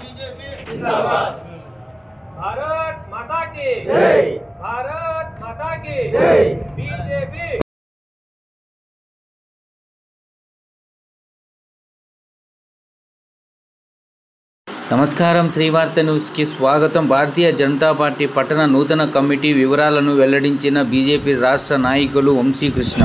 BJP जिंदाबाद। भारत माता की जय। भारत माता की जय। बीजेपी। నమస్కారం శ్రీవార్త న్యూస్కి స్వాగతం. భారతీయ జనతా పార్టీ పట్టణ నూతన కమిటీ వివరాలను వెల్లడించిన బీజేపీ రాష్ట్ర నాయకులు వంశీకృష్ణ.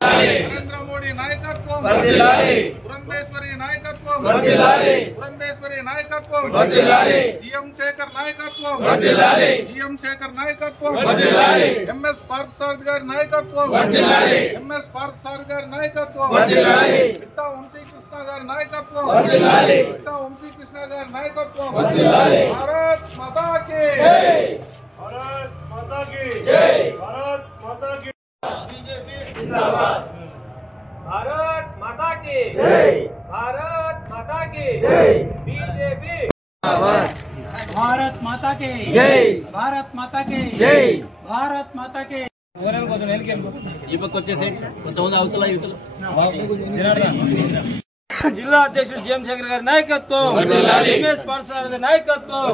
नरेंद्र मोदी नायकत्व पुरंदेश्वरी नायकत्व पुरंदेश्वरी नायकत्व जीएम शेखर नायकत्व जीएम शेखर नायकत्व एमएस पार्थसारथी गारी नायकत्व एमएस पार्थसारथी गारी नायकत्व पिट्टा వంశీకృష్ణ गारी नायकत्व पिट्टा వంశీకృష్ణ गारी नायकत्व भारत माता की जय। भारत माता की जय। भारत माता की बीजेपी जिंदाबाद। भारत माता की जय। भारत माता की जय। बीजेपी भारत माता के जय। भारत माता के जय। भारत माता के జిల్లా అధ్యక్షుడు జీఎం శేఖర్ గారి నాయకత్వం, ఎంఎస్ పార్థసారథి నాయకత్వం,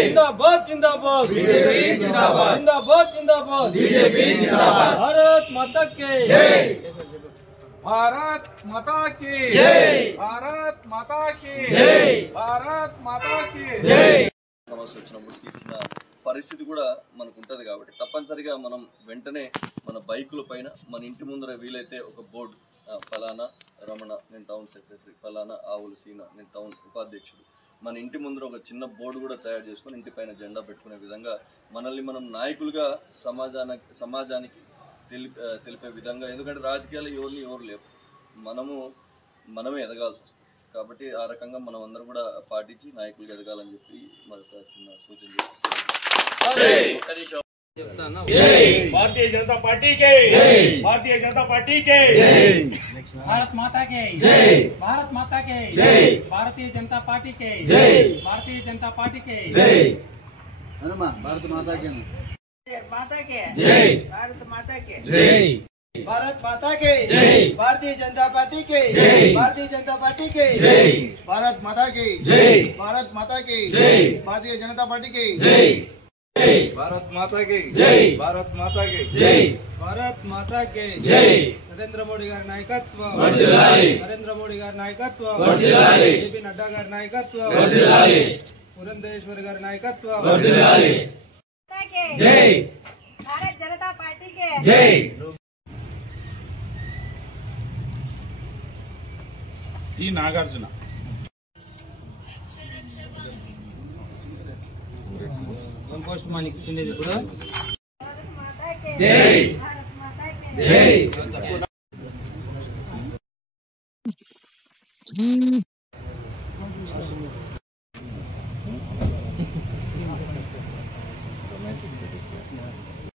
జిందాబాద్ జిందాబాద్ జిందాబాద్ జిందాబాద్ భారత్ మాతా కి జై। भारत माता की जय। भारत माता की जय। भारत माता की జై। సమస్య వచ్చినప్పుడు తీర్చిన పరిస్థితి కూడా మనకు ఉంటుంది కాబట్టి తప్పనిసరిగా మనం వెంటనే మన బైకుల పైన మన ఇంటి ముందర వీలైతే ఒక బోర్డు, ఫలానా రమణ నేను టౌన్ సెక్రటరీ, ఫలానా ఆవుల సీన నేను టౌన్ ఉపాధ్యక్షుడు, మన ఇంటి ముందర ఒక చిన్న బోర్డు కూడా తయారు చేసుకొని ఇంటి పైన జెండా పెట్టుకునే విధంగా మనల్ని మనం నాయకులుగా సమాజానికి తెలిపే విధంగా, ఎందుకంటే రాజకీయాలు ఎవరు లేవు, మనమే ఎదగాల్సి వస్తుంది కాబట్టి ఆ రకంగా మనం అందరూ కూడా పాటించి నాయకులుగా ఎదగాలని చెప్పి మరొక చిన్న సూచన చేస్తాం। भारतीय जनता पार्टी के भारतीय जनता पार्टी के भारत माता के जय। भारत माता के जय। भारतीय जनता पार्टी के जय। भारतीय जनता पार्टी के जय। భారత మాతా కి माता के जय। भारत माता के జై। भारत माता के जय। भारतीय जनता पार्टी के जय। भारतीय जनता पार्टी के जय। भारत माता के जय। भारत माता के जय। भारतीय जनता पार्टी के जय। भारत माता की जय। भारत माता की जय। भारत माता के जय। नरेंद्र मोदी गारी नायकत्व, नरेंद्र मोदी गारी नायकत्व, जेपी नड्डा गारी नायकत्व, पुरंदेश्वरी गारी नायकत्व, जय। भारत जनता पार्टी के जय। नागार्जुन పోస్ట్ మనకి ఇచ్చింది ఇప్పుడు भारत माता के जय। भारत माता के జై।